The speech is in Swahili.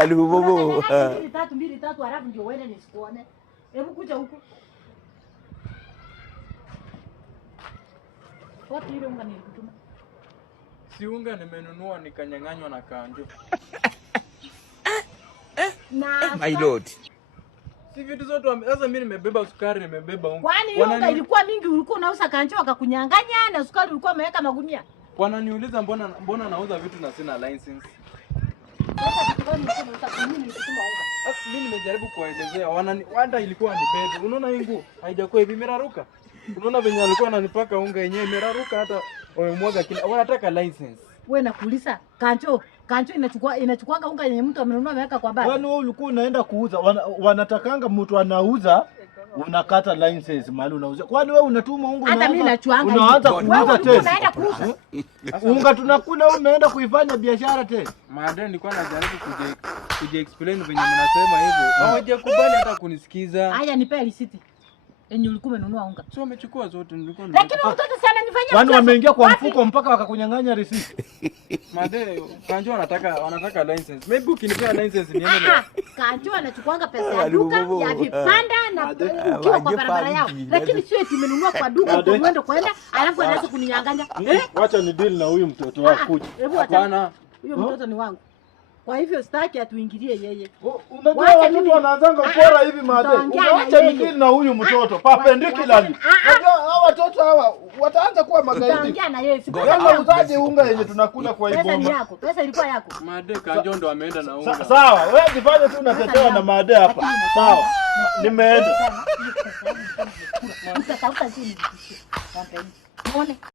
Alibobo. Mbili tatu halafu ndio uende nisikuone. Hebu kuja huku. Wapi ile unga nilikutuma? Si unga nimenunua nikanyang'anywa na Kanjo. My lord. Si vitu zote sasa mimi nimebeba sukari, nimebeba unga. Kwani unga ilikuwa mingi ulikuwa unauza Kanjo akakunyang'anya na sukari ulikuwa umeweka magunia? Wananiuliza mbona nauza vitu na sina license. Mimi nimejaribu kuwaelezea. Wanda ilikuwa ni bebe. Unaona hii nguo haijakuwa hivi imeraruka. Unaona venye alikuwa ananipaka unga yenyewe imeraruka hata wamemwaga kila. Wanataka license. Wewe nakuuliza Kanjo inachukuaga unga yenye mtu amenunua ameweka kwa baba. Kwani wewe ulikuwa unaenda kuuza? Wanatakanga mtu anauza unakata license mahali unauza. Kwani wewe unatuma unga hata mimi nachuanga. Unaanza kuuza tena. Unaenda kuuza. Unga tunakula umeenda kuifanya biashara tena. Maadeni nilikuwa najaribu explain venye mnasema hivyo. Hawajakubali hata kunisikiza. Haya nipe risiti. Yenye ulikuwa umenunua unga. Sio wamechukua zote nilikuwa. Lakini mtoto sana nifanyia. Kwani wameingia kwa mfuko mpaka wakakunyang'anya risiti? Maadeni Kanjo wanataka license. Maybe ukinipea license niende. Kanjo anachukuanga pesa ya duka ya vipanda na ukiwa kwa barabara yao. Lakini sio eti umenunua kwa duka kwa mwendo kwenda alafu anaanza kuninyang'anya. Wacha ni deal na huyu mtoto wako kuja. Hapana. Huyo mtoto ni wangu. Kwa hivyo sitaki atuingilie yeye. Unajua watoto wanaanzanga kupora hivi Maadeni. Unaacha ni deal na huyu mtoto. Perpendicularly. Unajua hawa watoto hawa wataanza kuwa magaidi. Ongea na yeye siku. Yanga uzaje unga yenye tunakula kwa hii Pesa ni bomba. yako. Pesa ilikuwa yako. Maadeni Kanjo ndo ameenda na unga. Sawa, wewe jifanye tu unatetea na Maadeni hapa. Sawa. Nimeenda. Mtatafuta chini. Muone.